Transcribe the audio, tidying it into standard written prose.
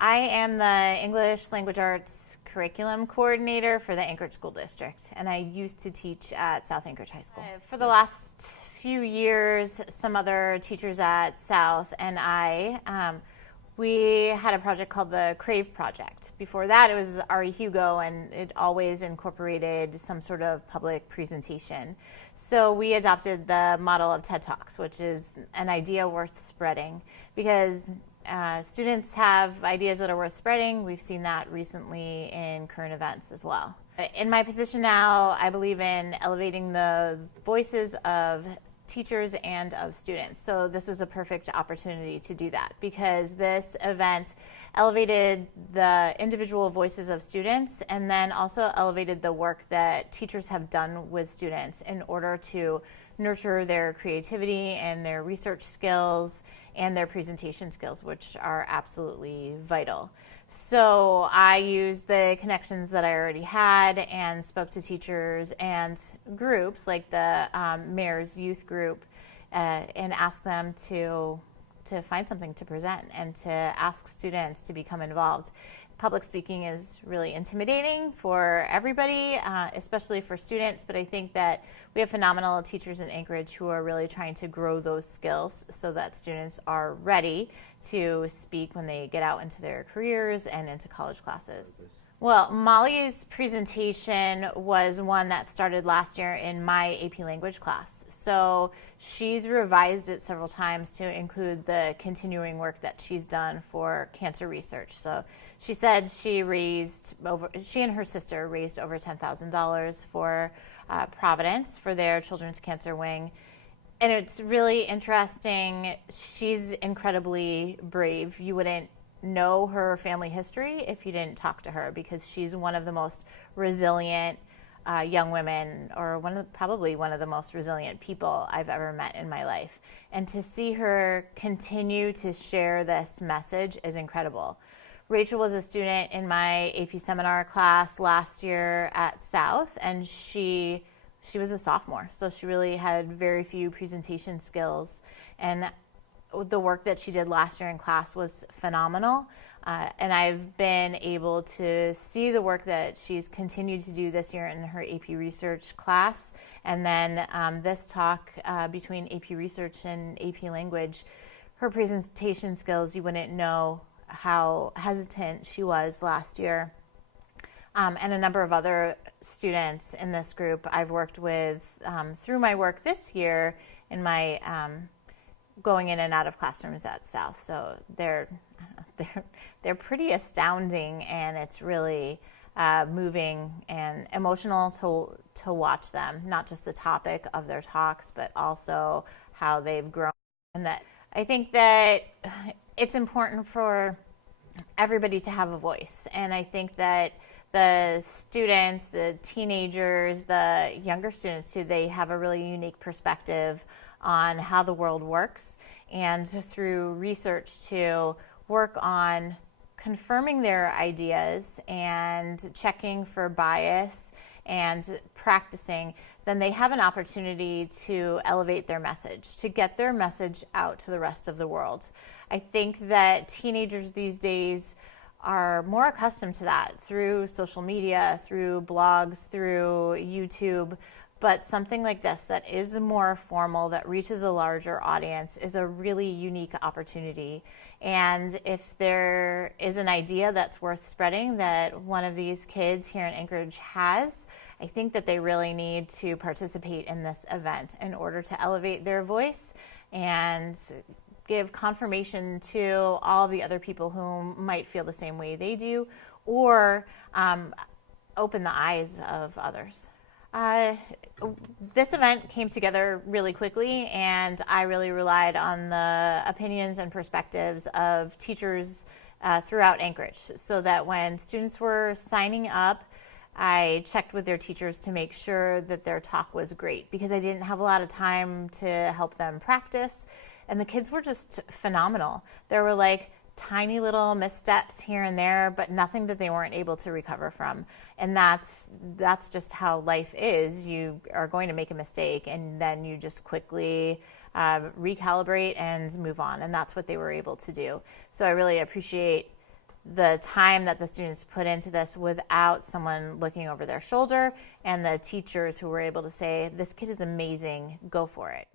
I am the English Language Arts Curriculum Coordinator for the Anchorage School District, and I used to teach at South Anchorage High School. For the last few years, some other teachers at South and we had a project called the CRAVE Project. Before that, it was RE Hugo, and it always incorporated some sort of public presentation. So we adopted the model of TED Talks, which is an idea worth spreading, because students have ideas that are worth spreading. We've seen that recently in current events as well. In my position now, I believe in elevating the voices of teachers and of students. So this was a perfect opportunity to do that, because this event elevated the individual voices of students and then also elevated the work that teachers have done with students in order to nurture their creativity and their research skills and their presentation skills, which are absolutely vital. So I used the connections that I already had and spoke to teachers and groups like the Mayor's Youth Group and asked them to find something to present and to ask students to become involved. Public speaking is really intimidating for everybody, especially for students, but I think that we have phenomenal teachers in Anchorage who are really trying to grow those skills so that students are ready to speak when they get out into their careers and into college classes. Well, Molly's presentation was one that started last year in my AP language class. So she's revised it several times to include the continuing work that she's done for cancer research. So she said she and her sister raised over $10,000 for Providence for their children's cancer wing. And it's really interesting. She's incredibly brave. You wouldn't know her family history if you didn't talk to her, because she's one of the most resilient young women, or probably one of the most resilient people I've ever met in my life. And to see her continue to share this message is incredible. Rachel was a student in my AP seminar class last year at South, and she was a sophomore, so she really had very few presentation skills. And the work that she did last year in class was phenomenal. And I've been able to see the work that she's continued to do this year in her AP Research class. And then this talk between AP Research and AP Language, her presentation skills, you wouldn't know how hesitant she was last year. And a number of other students in this group I've worked with through my work this year in my going in and out of classrooms at South. So they're pretty astounding, and it's really moving and emotional to watch them, not just the topic of their talks, but also how they've grown. And that I think that it's important for everybody to have a voice. And I think that the students, the teenagers, the younger students too, they have a really unique perspective on how the world works, and through research to work on confirming their ideas and checking for bias and practicing, then they have an opportunity to elevate their message, to get their message out to the rest of the world. I think that teenagers these days are more accustomed to that through social media, through blogs, through YouTube. But something like this that is more formal, that reaches a larger audience, is a really unique opportunity. And if there is an idea that's worth spreading that one of these kids here in Anchorage has, I think that they really need to participate in this event in order to elevate their voice and give confirmation to all of the other people who might feel the same way they do, or open the eyes of others. This event came together really quickly, and I really relied on the opinions and perspectives of teachers throughout Anchorage, so that when students were signing up, I checked with their teachers to make sure that their talk was great, because I didn't have a lot of time to help them practice. And the kids were just phenomenal. There were like tiny little missteps here and there, but nothing that they weren't able to recover from. And that's just how life is. You are going to make a mistake, and then you just quickly recalibrate and move on. And that's what they were able to do. So I really appreciate the time that the students put into this without someone looking over their shoulder, and the teachers who were able to say, this kid is amazing, go for it.